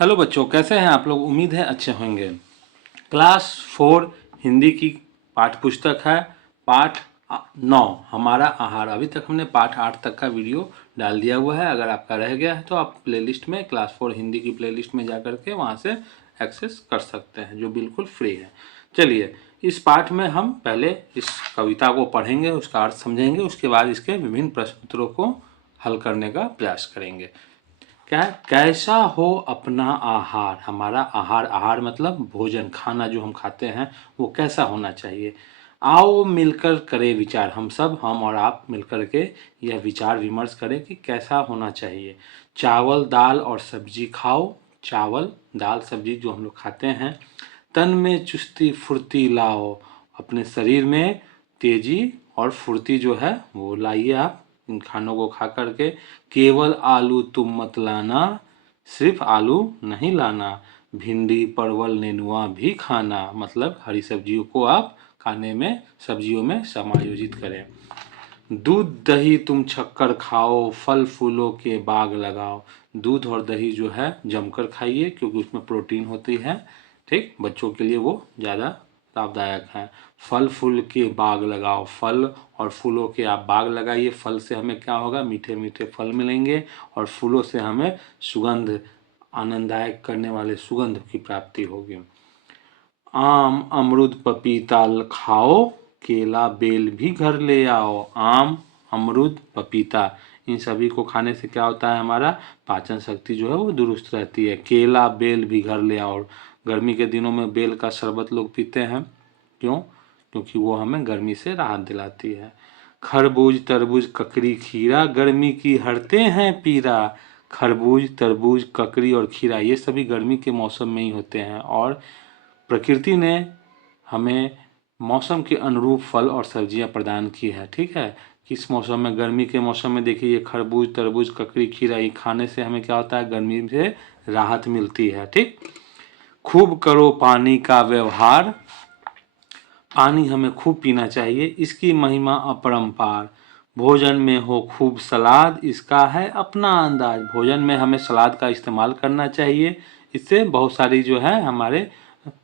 Hello बच्चों, कैसे हैं आप लोग। उम्मीद है अच्छे होंगे। क्लास 4 हिंदी की पाठ पुस्तक है पाठ 9 हमारा आहार। अभी तक हमने पाठ 8 तक का वीडियो डाल दिया हुआ है। अगर आपका रह गया है तो आप प्लेलिस्ट में क्लास 4 हिंदी की प्लेलिस्ट में जा करके वहाँ से एक्सेस कर सकते हैं, जो बिल्कुल फ्री है। चलिए, इस पाठ में हम पहले इस कविता को पढ़ेंगे, उसका अर्थ समझेंगे, उसके बाद इसके विभिन्न प्रश्न उत्तरों को हल करने का प्रयास करेंगे। क्या है? कैसा हो अपना आहार। हमारा आहार, आहार मतलब भोजन, खाना जो हम खाते हैं वो कैसा होना चाहिए। आओ मिलकर करें विचार। हम और आप मिलकर के यह विचार विमर्श करें कि कैसा होना चाहिए। चावल दाल और सब्जी खाओ। चावल दाल सब्जी जो हम लोग खाते हैं। तन में चुस्ती फुर्ती लाओ। अपने शरीर में तेजी और फुर्ती जो है वो लाइए आप इन खानों को खा करके। केवल आलू तुम मत लाना, सिर्फ आलू नहीं लाना। भिंडी परवल नेनुआ भी खाना, मतलब हरी सब्जियों को आप खाने में सब्जियों में समायोजित करें। दूध दही तुम छक्कर खाओ, फल फूलों के बाग लगाओ। दूध और दही जो है जमकर खाइए, क्योंकि उसमें प्रोटीन होती है। ठीक, बच्चों के लिए वो ज़्यादा लाभदायक है। फल फूल के बाग लगाओ। फल और फूलों के आप बाग लगाइए। फल से हमें क्या होगा, मीठे मीठे फल मिलेंगे, और फूलों से हमें सुगंध, आनंददायक करने वाले सुगंध की प्राप्ति होगी। आम अमरूद पपीता खाओ, केला बेल भी घर ले आओ। आम अमरूद पपीता इन सभी को खाने से क्या होता है, हमारा पाचन शक्ति जो है वो दुरुस्त रहती है। केला बेल भी घर ले आओ। गर्मी के दिनों में बेल का शरबत लोग पीते हैं। क्यों? क्योंकि वो हमें गर्मी से राहत दिलाती है। खरबूज तरबूज ककड़ी खीरा, गर्मी की हरते हैं पीरा। खरबूज तरबूज ककड़ी और खीरा ये सभी गर्मी के मौसम में ही होते हैं, और प्रकृति ने हमें मौसम के अनुरूप फल और सब्जियां प्रदान की है। ठीक है, किस मौसम में, गर्मी के मौसम में देखिए ये खरबूज तरबूज ककड़ी खीरा ये खाने से हमें क्या होता है, गर्मी से राहत मिलती है। ठीक, खूब करो पानी का व्यवहार। पानी हमें खूब पीना चाहिए, इसकी महिमा अपरंपार। भोजन में हो खूब सलाद, इसका है अपना अंदाज। भोजन में हमें सलाद का इस्तेमाल करना चाहिए, इससे बहुत सारी जो है हमारे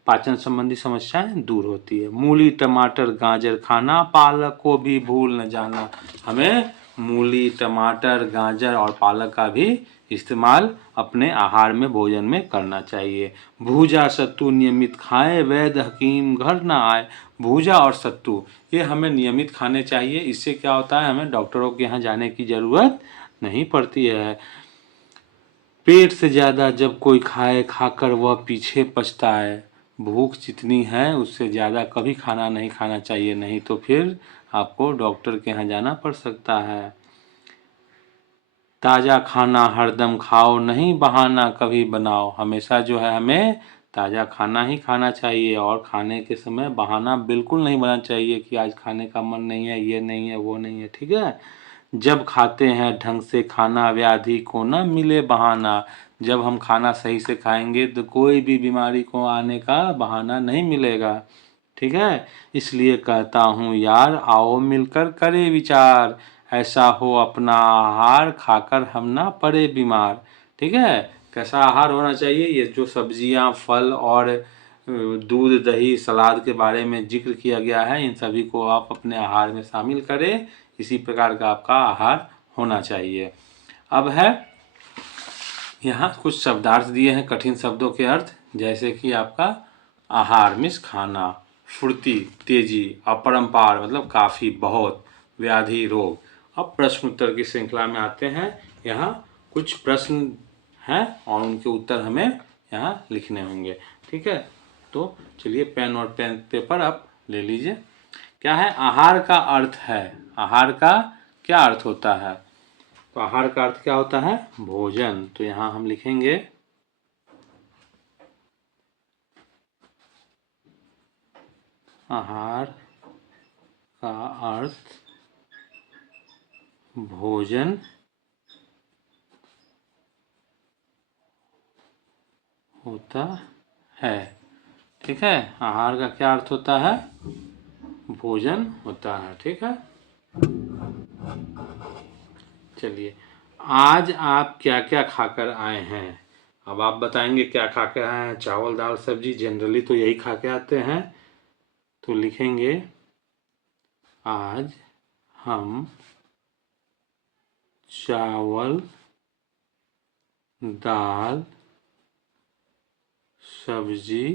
पाचन संबंधी समस्याएं दूर होती है। मूली टमाटर गाजर खाना, पालक को भी भूल न जाना। हमें मूली टमाटर गाजर और पालक का भी इस्तेमाल अपने आहार में भोजन में करना चाहिए। भूजा सत्तू नियमित खाएं, वैद्य हकीम घर न आए। भूजा और सत्तू ये हमें नियमित खाने चाहिए। इससे क्या होता है, हमें डॉक्टरों के यहाँ जाने की ज़रूरत नहीं पड़ती है। पेट से ज़्यादा जब कोई खाए, खाकर वह पीछे पछताए। भूख जितनी है उससे ज़्यादा कभी खाना नहीं खाना चाहिए, नहीं तो फिर आपको डॉक्टर के यहाँ जाना पड़ सकता है। ताज़ा खाना हरदम खाओ, नहीं बहाना कभी बनाओ। हमेशा जो है हमें ताज़ा खाना ही खाना चाहिए, और खाने के समय बहाना बिल्कुल नहीं बनाना चाहिए कि आज खाने का मन नहीं है, ये नहीं है, वो नहीं है। ठीक है, जब खाते हैं ढंग से खाना, व्याधि को न मिले बहाना। जब हम खाना सही से खाएंगे तो कोई भी बीमारी को आने का बहाना नहीं मिलेगा। ठीक है, इसलिए कहता हूँ यार, आओ मिलकर करे विचार। ऐसा हो अपना आहार, खाकर हम ना पड़े बीमार। ठीक है, कैसा आहार होना चाहिए, ये जो सब्जियां फल और दूध दही सलाद के बारे में जिक्र किया गया है, इन सभी को आप अपने आहार में शामिल करें। इसी प्रकार का आपका आहार होना चाहिए। अब है यहाँ कुछ शब्दार्थ दिए हैं, कठिन शब्दों के अर्थ, जैसे कि आपका आहार मीन्स खाना, फुर्ती तेजी, अपरंपार मतलब काफ़ी बहुत, व्याधि रोग। अब प्रश्न उत्तर की श्रृंखला में आते हैं। यहाँ कुछ प्रश्न हैं और उनके उत्तर हमें यहाँ लिखने होंगे। ठीक है, तो चलिए पेन और पेन पेपर आप ले लीजिए। क्या है, आहार का अर्थ है। आहार का क्या अर्थ होता है, तो आहार का अर्थ क्या होता है, भोजन। तो यहाँ हम लिखेंगे आहार का अर्थ भोजन होता है। ठीक है, आहार का क्या अर्थ होता है, भोजन होता है। ठीक है, चलिए आज आप क्या क्या खाकर आए हैं। अब आप बताएंगे क्या खा के आए हैं। चावल दाल सब्जी, जनरली तो यही खा के आते हैं। तो लिखेंगे आज हम चावल दाल सब्जी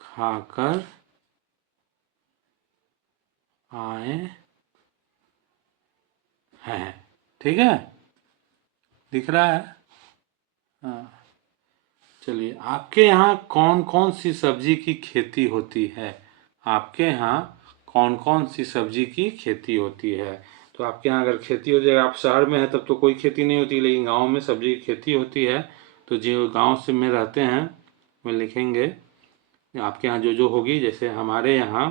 खाकर आए हैं। ठीक है, दिख रहा है? हाँ। चलिए, आपके यहाँ कौन कौन सी सब्जी की खेती होती है? आपके यहाँ कौन कौन सी सब्जी की खेती होती है? तो आपके यहाँ अगर खेती हो जाएगा, आप शहर में है तब तो कोई खेती नहीं होती, लेकिन गांव में सब्जी की खेती होती है। तो जो गांव से में रहते हैं वो लिखेंगे आपके यहाँ जो जो होगी। जैसे हमारे यहाँ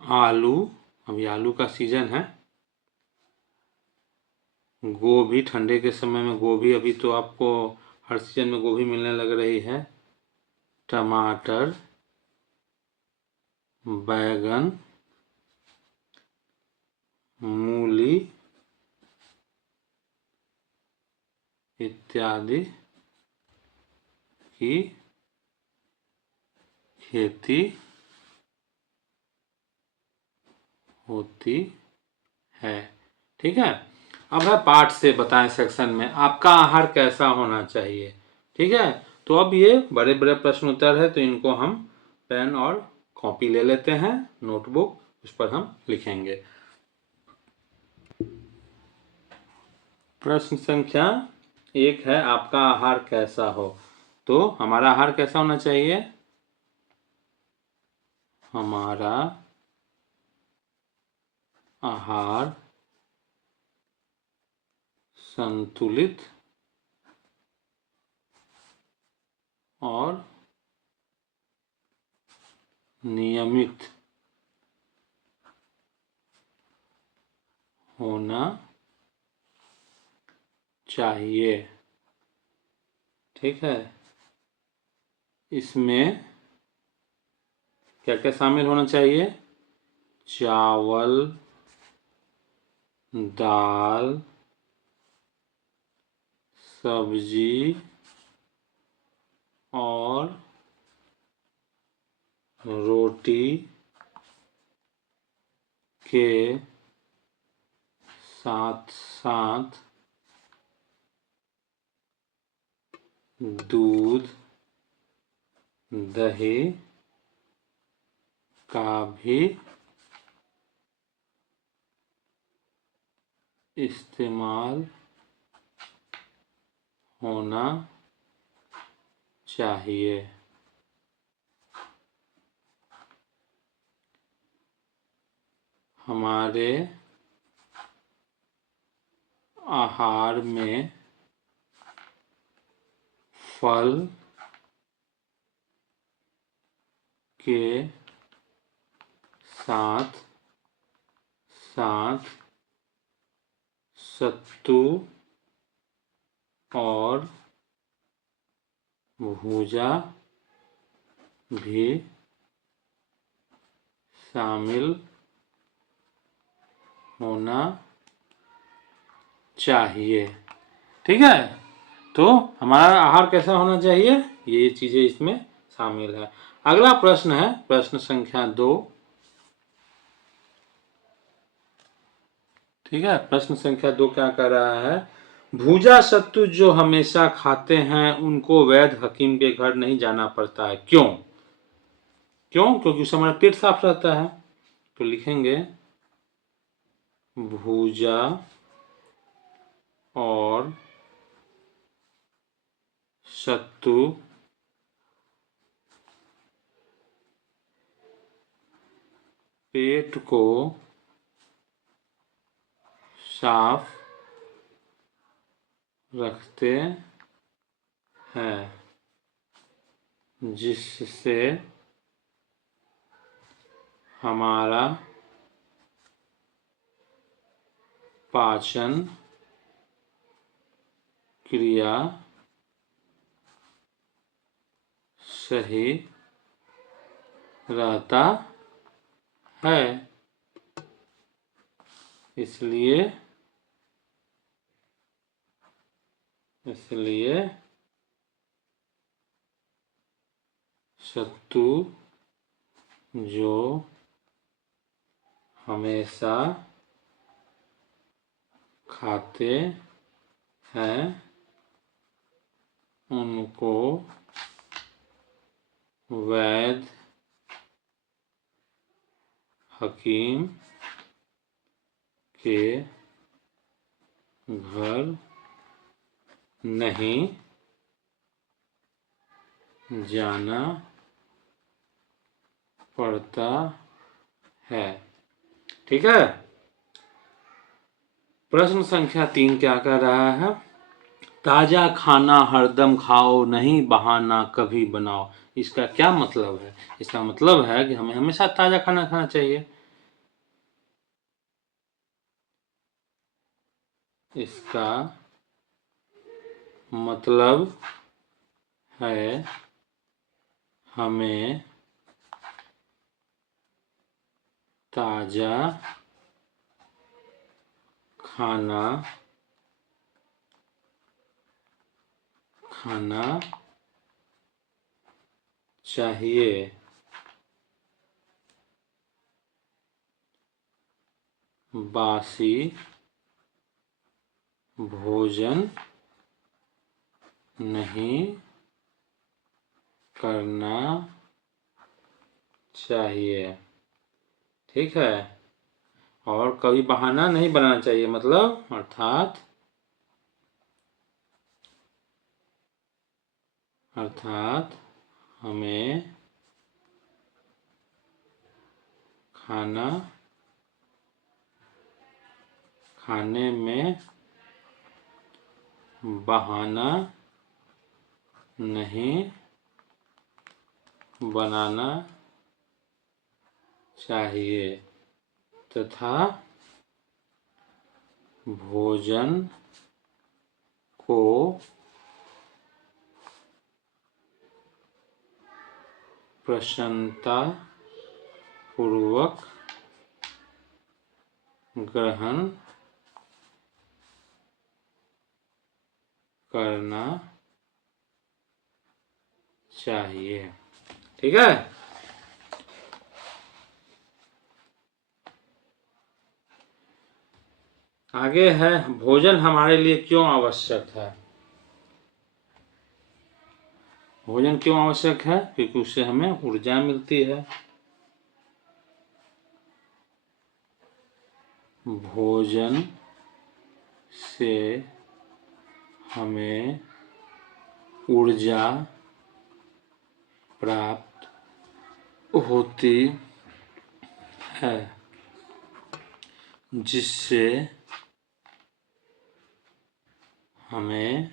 आलू, अभी आलू का सीजन है। गोभी, ठंडे के समय में गोभी, अभी तो आपको हर सीजन में गोभी मिलने लग रही है। टमाटर, बैगन, मूली इत्यादि की खेती होती है। ठीक है, अब है पाठ से बताएं सेक्शन में आपका आहार कैसा होना चाहिए। ठीक है, तो अब ये बड़े बड़े प्रश्न उत्तर है, तो इनको हम पेन और कॉपी ले लेते हैं, नोटबुक, उस पर हम लिखेंगे। प्रश्न संख्या 1 है आपका आहार कैसा हो। तो हमारा आहार कैसा होना चाहिए? हमारा आहार संतुलित और नियमित होना चाहिए। ठीक है, इसमें क्या क्या शामिल होना चाहिए? चावल, दाल, सब्जी और रोटी के साथ साथ दूध, दही का भी इस्तेमाल होना चाहिए। हमारे आहार में फल के साथ साथ सत्तू और भूजा भी शामिल होना चाहिए। ठीक है, तो हमारा आहार कैसा होना चाहिए, ये चीजें इसमें शामिल है। अगला प्रश्न है प्रश्न संख्या 2। ठीक है, प्रश्न संख्या 2 क्या कह रहा है? भूजा सत्तू जो हमेशा खाते हैं उनको वैद्य हकीम के घर नहीं जाना पड़ता है, क्यों? क्यों? क्योंकि उससे हमारा पेट साफ रहता है। तो लिखेंगे भूजा और सत्तू पेट को साफ रखते हैं, जिससे हमारा पाचन क्रिया सही रहता है। इसलिए इसलिए सत्तू जो हमेशा खाते हैं उनको वैद्य हकीम के घर नहीं जाना पड़ता है। ठीक है। प्रश्न संख्या 3 क्या कह रहा है? ताजा खाना हरदम खाओ, नहीं बहाना कभी बनाओ। इसका क्या मतलब है? इसका मतलब है कि हमें हमेशा ताजा खाना खाना चाहिए। इसका मतलब है हमें ताजा खाना खाना चाहिए। बासी भोजन नहीं करना चाहिए। ठीक है। और कभी बहाना नहीं बनाना चाहिए, मतलब अर्थात हमें खाना खाने में बहाना नहीं बनाना चाहिए तथा भोजन को प्रसन्नता पूर्वक ग्रहण करना चाहिए। ठीक है। आगे है, भोजन हमारे लिए क्यों आवश्यक है? भोजन क्यों आवश्यक है? क्योंकि उससे हमें ऊर्जा मिलती है। भोजन से हमें ऊर्जा प्राप्त होती है, जिससे हमें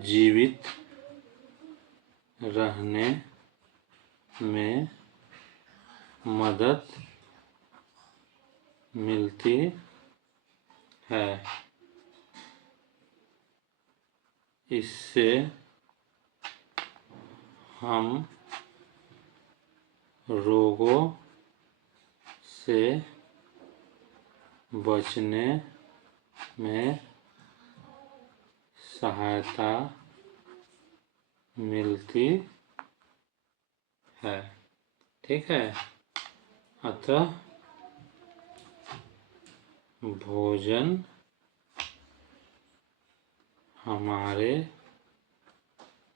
जीवित रहने में मदद मिलती है। इससे हम रोगों से बचने में सहायता मिलती है। ठीक है। अतः भोजन हमारे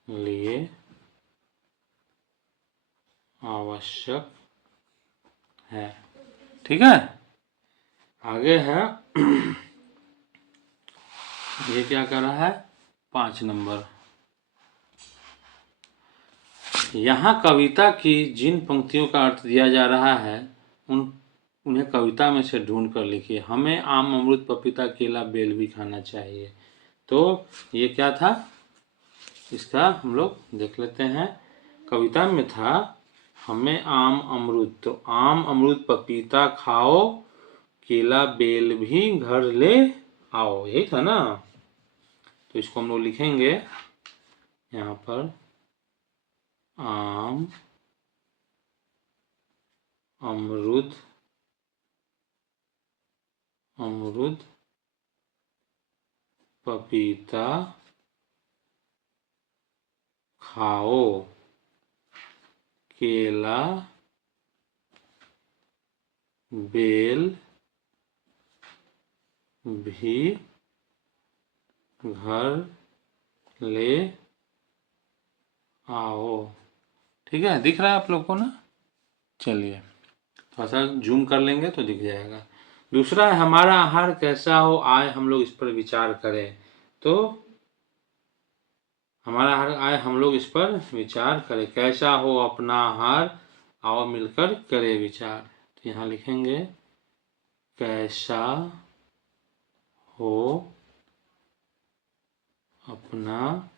लिए आवश्यक है। ठीक है। आगे है ये क्या कर रहा है? 5 नंबर। यहाँ कविता की जिन पंक्तियों का अर्थ दिया जा रहा है उन्हें कविता में से ढूंढ कर लिखिए। हमें आम, अमरूद, पपीता, केला, बेल भी खाना चाहिए। तो ये क्या था? इसका हम लोग देख लेते हैं। कविता में था हमें आम, अमरूद, तो आम, अमरूद, पपीता खाओ, केला, बेल भी घर ले आओ, यही था ना। तो इसको हम लोग लिखेंगे यहाँ पर, आम, अमरूद, पपीता खाओ, केला, बेल भी घर ले आओ। ठीक है, दिख रहा है आप लोग को ना? चलिए थोड़ा सा जूम कर लेंगे तो दिख जाएगा। दूसरा है हमारा आहार कैसा हो, आए हम लोग इस पर विचार करें। तो हमारा आहार, आए हम लोग इस पर विचार करें। कैसा हो अपना आहार, आओ मिलकर करें विचार। तो यहाँ लिखेंगे कैसा हो अपना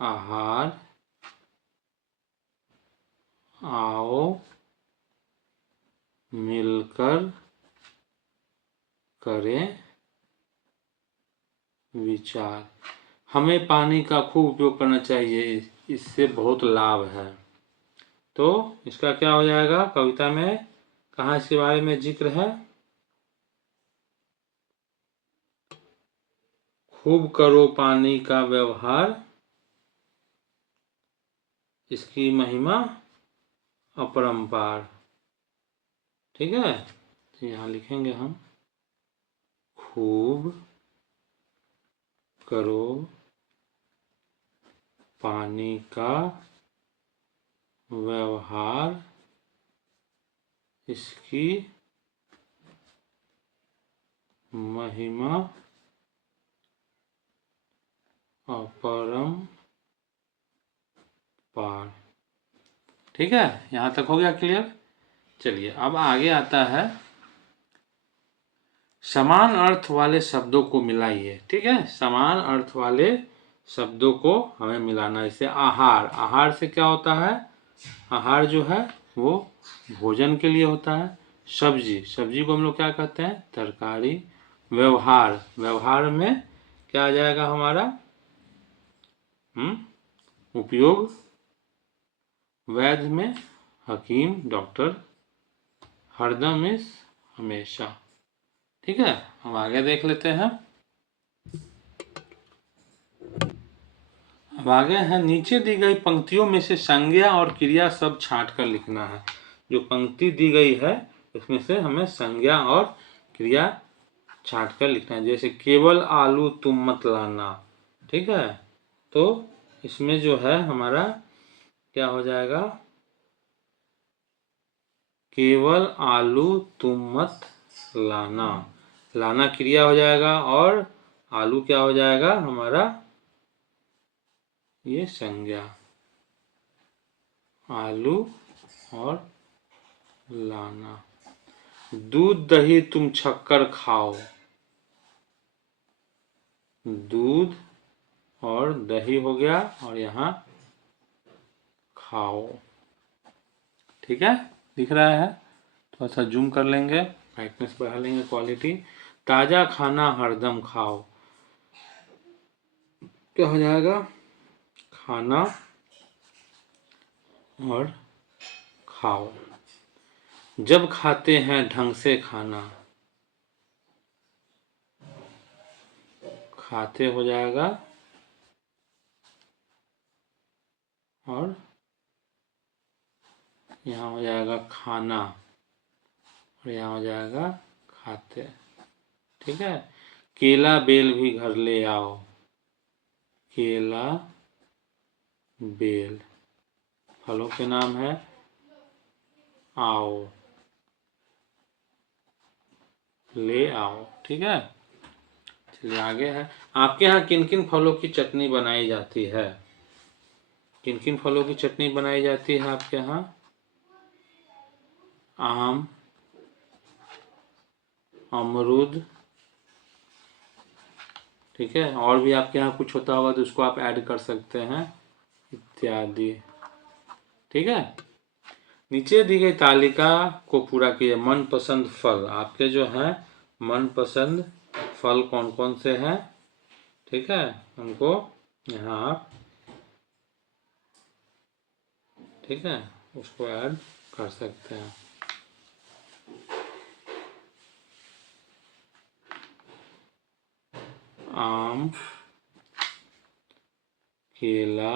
आहार, आओ मिलकर करें विचार। हमें पानी का खूब उपयोग करना चाहिए, इससे बहुत लाभ है। तो इसका क्या हो जाएगा, कविता में कहाँ इसके बारे में जिक्र है? खूब करो पानी का व्यवहार, इसकी महिमा अपरंपार। ठीक है, तो यहाँ लिखेंगे हम खूब करो पानी का व्यवहार, इसकी महिमा अपरंपार। ठीक है, यहाँ तक हो गया क्लियर? चलिए अब आगे आता है समान अर्थ वाले शब्दों को मिलाइए। ठीक है, समान अर्थ वाले शब्दों को हमें मिलाना। जैसे आहार, आहार से क्या होता है? आहार जो है वो भोजन के लिए होता है। सब्जी, सब्जी को हम लोग क्या कहते हैं? तरकारी। व्यवहार, व्यवहार में क्या आ जाएगा हमारा? उपयोग। वैद्य में हकीम, डॉक्टर। हरदम इस हमेशा। ठीक है, हम आगे देख लेते हैं। अब आगे है नीचे दी गई पंक्तियों में से संज्ञा और क्रिया सब छांट कर लिखना है। जो पंक्ति दी गई है उसमें से हमें संज्ञा और क्रिया छांट कर लिखना है। जैसे केवल आलू तुम मत लाना। ठीक है, तो इसमें जो है हमारा क्या हो जाएगा? केवल आलू तुम मत लाना। लाना क्रिया हो जाएगा और आलू क्या हो जाएगा हमारा? ये संज्ञा। आलू और लाना। दूध दही तुम शक्कर खाओ। दूध और दही हो गया और यहाँ खाओ। ठीक है, दिख रहा है? थोड़ा सा जूम कर लेंगे, ब्राइटनेस बढ़ा लेंगे, क्वालिटी। ताजा खाना हरदम खाओ। क्या हो जाएगा? खाना और खाओ। जब खाते हैं ढंग से खाना। खाते हो जाएगा और यहाँ हो जाएगा खाना और यहाँ हो जाएगा खाते। ठीक है, केला बेल भी घर ले आओ। केला बेल फलों के नाम है। आओ, ले आओ। ठीक है, चलिए आगे है। आपके यहाँ किन किन फलों की चटनी बनाई जाती है? किन किन फलों की चटनी बनाई जाती है आपके यहाँ? आम, अमरूद। ठीक है, और भी आपके यहाँ कुछ होता होगा तो उसको आप ऐड कर सकते हैं, इत्यादि। ठीक है, नीचे दी गई तालिका को पूरा कीजिए। मनपसंद फल, आपके जो हैं मनपसंद फल कौन कौन से हैं? ठीक है, उनको यहाँ आप ठीक है उसको ऐड कर सकते हैं। आम, केला,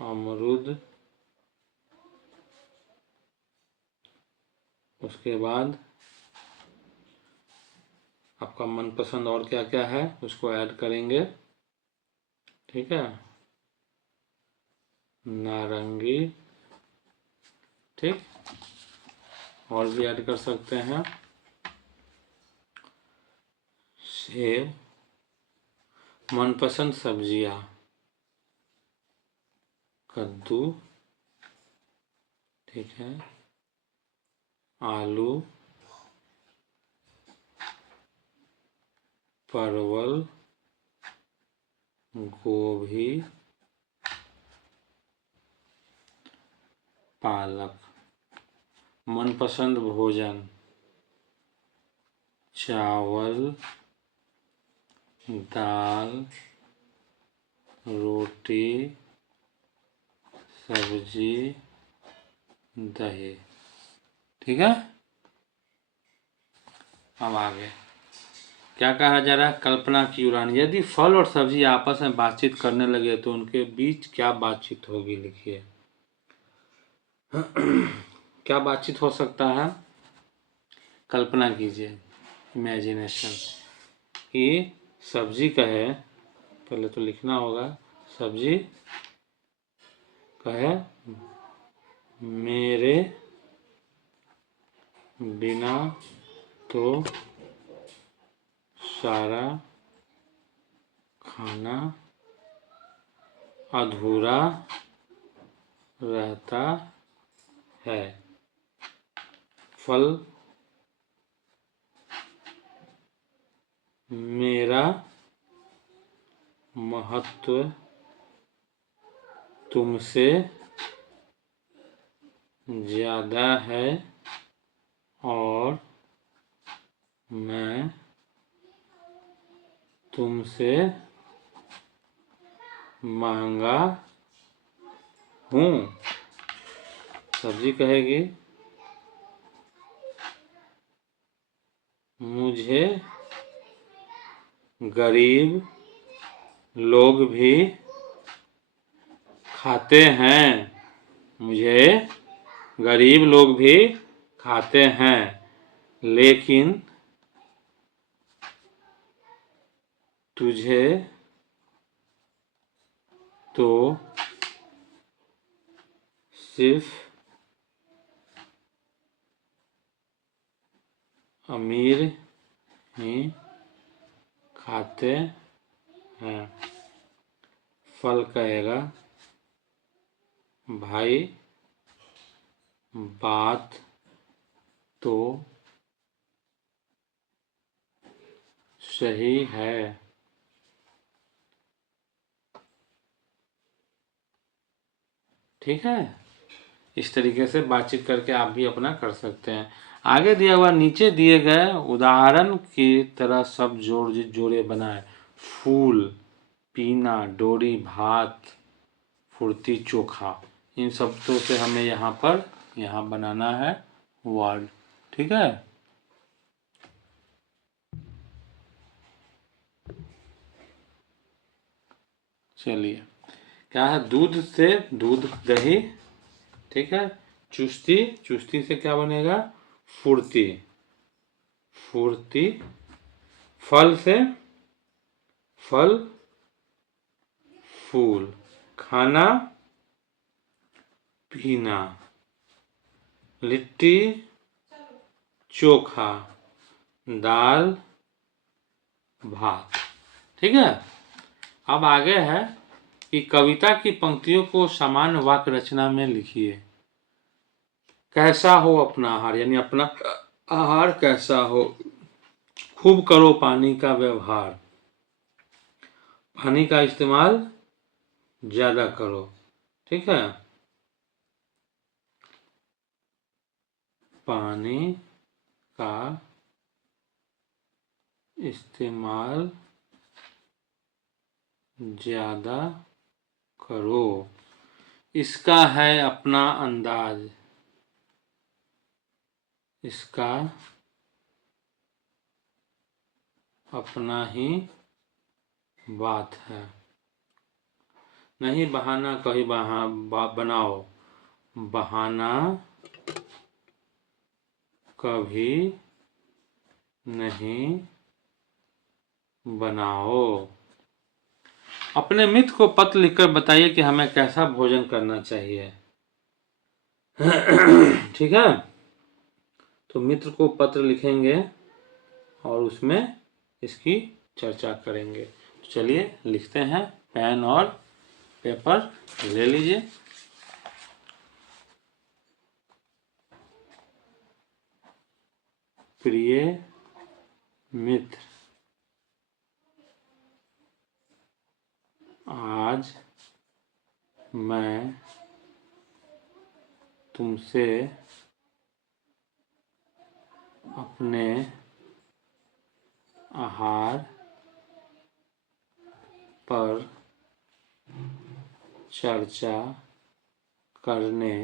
अमरूद, उसके बाद आपका मनपसंद और क्या क्या है उसको ऐड करेंगे। ठीक है, नारंगी, ठीक, और भी ऐड कर सकते हैं। सेब, मनपसंद सब्जियां, कद्दू, ठीक है, आलू, परवल, गोभी, पालक। मनपसंद भोजन, चावल, दाल, रोटी, सब्जी, दही। ठीक है, अब आगे क्या कहा जा रहा है? कल्पना की उड़ान। यदि फल और सब्जी आपस में बातचीत करने लगे तो उनके बीच क्या बातचीत होगी, लिखिए। क्या बातचीत हो सकता है? कल्पना कीजिए, इमेजिनेशन, कि सब्जी कहे, पहले तो लिखना होगा, सब्जी कहे मेरे बिना तो सारा खाना अधूरा रहता है। फल मेरा महत्व तुमसे ज़्यादा है और मैं तुमसे महंगा हूँ। सब्जी कहेगी मुझे गरीब लोग भी खाते हैं, मुझे गरीब लोग भी खाते हैं, लेकिन तुझे तो सिर्फ अमीर ही खाते हैं। फल कहेगा भाई बात तो सही है। ठीक है, इस तरीके से बातचीत करके आप भी अपना कर सकते हैं। आगे दिया हुआ नीचे दिए गए उदाहरण की तरह सब जोड़े बनाए। फूल, पीना, डोरी, भात, फुर्ती, चोखा। इन शब्दों से हमें यहाँ बनाना है वर्ड। ठीक है, चलिए। क्या है? दूध से दूध, दही, ठीक है। चुस्ती, चुस्ती से क्या बनेगा? फुर्ती, फुर्ती। फल से फल, फूल। खाना, पीना। लिट्टी, चोखा। दाल, भात। ठीक है, अब आगे है कि कविता की पंक्तियों को सामान्य वाक्य रचना में लिखिए। कैसा हो अपना आहार, यानी अपना आहार कैसा हो। खूब करो पानी का व्यवहार, पानी का इस्तेमाल ज्यादा करो। ठीक है, पानी का इस्तेमाल ज्यादा करो। इसका है अपना अंदाज, इसका अपना ही बात है। नहीं बहाना कहीं बनाओ, बहाना कभी नहीं बनाओ। अपने मित्र को पत्र लिखकर बताइए कि हमें कैसा भोजन करना चाहिए। ठीक है, तो मित्र को पत्र लिखेंगे और उसमें इसकी चर्चा करेंगे। तो चलिए लिखते हैं, पेन और पेपर ले लीजिए। प्रिय मित्र, आज मैं तुमसे अपने आहार पर चर्चा करने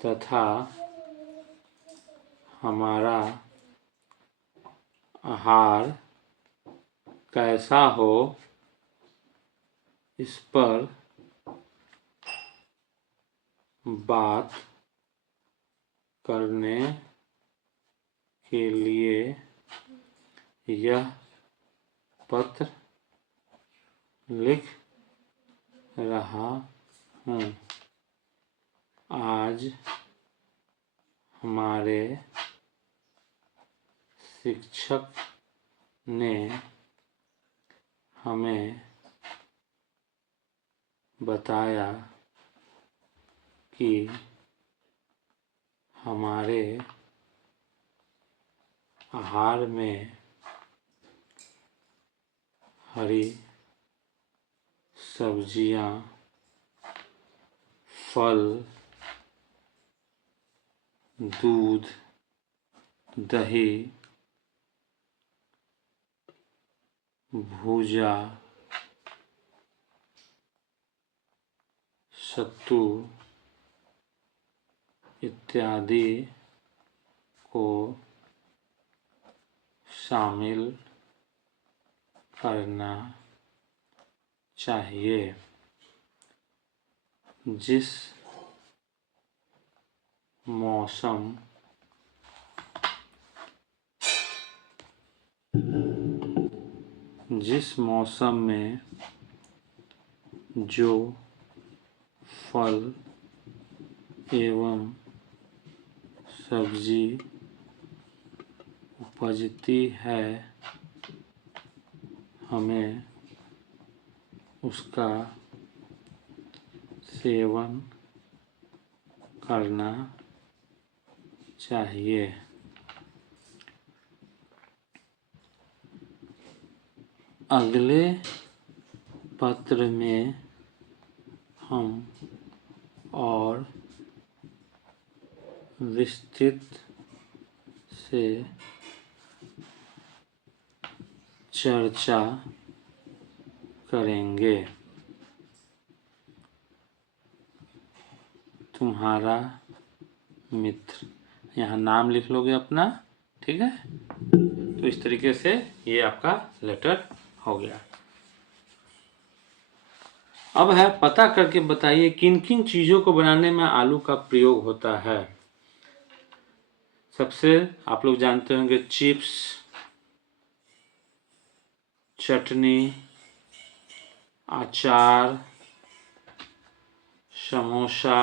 तथा हमारा आहार कैसा हो इस पर बात करने के लिए यह पत्र लिख रहा हूँ। आज हमारे शिक्षक ने हमें बताया कि हमारे आहार में हरी सब्जियां, फल, दूध, दही, भुजा, सत्तू इत्यादि को शामिल करना चाहिए। जिस मौसम में जो फल एवं सब्जी उपजती है, हमें उसका सेवन करना चाहिए। अगले पत्र में हम और विस्तृत से चर्चा करेंगे। तुम्हारा मित्र, यहाँ नाम लिख लोगे अपना, ठीक है। तो इस तरीके से ये आपका लेटर हो गया। अब है पता करके बताइए किन किन चीज़ों को बनाने में आलू का प्रयोग होता है। सबसे आप लोग जानते होंगे चिप्स, चटनी, अचार, समोसा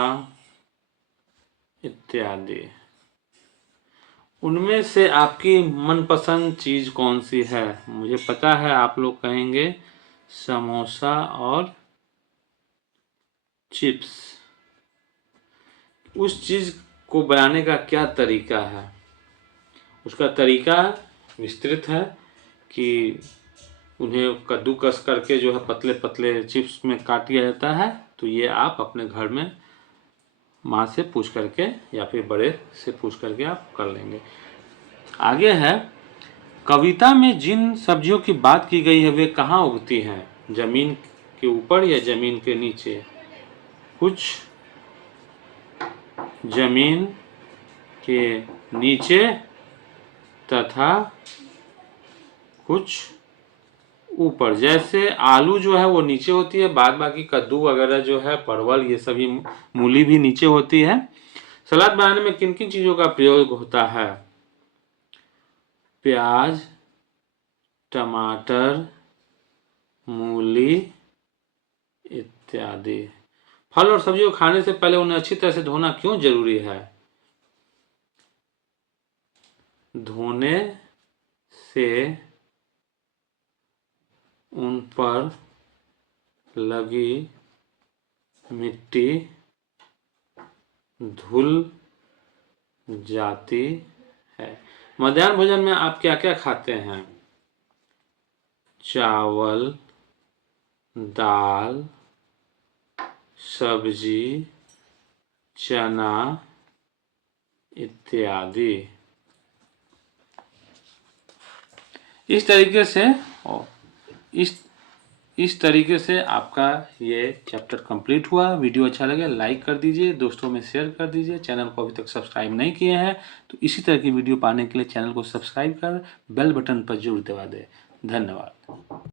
इत्यादि। उनमें से आपकी मनपसंद चीज़ कौन सी है? मुझे पता है आप लोग कहेंगे समोसा और चिप्स। उस चीज़ को बनाने का क्या तरीका है? उसका तरीका विस्तृत है कि उन्हें कद्दूकस करके जो है पतले पतले चिप्स में काट दिया जाता है। तो ये आप अपने घर में माँ से पूछ करके या फिर बड़े से पूछ करके आप कर लेंगे। आगे है, कविता में जिन सब्जियों की बात की गई है वे कहाँ उगती हैं? जमीन के ऊपर या जमीन के नीचे? कुछ जमीन के नीचे तथा कुछ ऊपर। जैसे आलू जो है वो नीचे होती है, बाद बाकी कद्दू वगैरह जो है, परवल, ये सभी मूली भी नीचे होती है। सलाद बनाने में किन किन चीज़ों का प्रयोग होता है? प्याज, टमाटर, मूली इत्यादि। फल और सब्जी को खाने से पहले उन्हें अच्छी तरह से धोना क्यों जरूरी है? धोने से उन पर लगी मिट्टी धुल जाती है। मध्याह्न भोजन में आप क्या क्या खाते हैं? चावल, दाल, सब्जी, चना इत्यादि। इस तरीके से इस तरीके से आपका ये चैप्टर कंप्लीट हुआ। वीडियो अच्छा लगे लाइक कर दीजिए, दोस्तों में शेयर कर दीजिए। चैनल को अभी तक सब्सक्राइब नहीं किए हैं तो इसी तरह की वीडियो पाने के लिए चैनल को सब्सक्राइब कर बेल बटन पर जरूर दबा दें। धन्यवाद।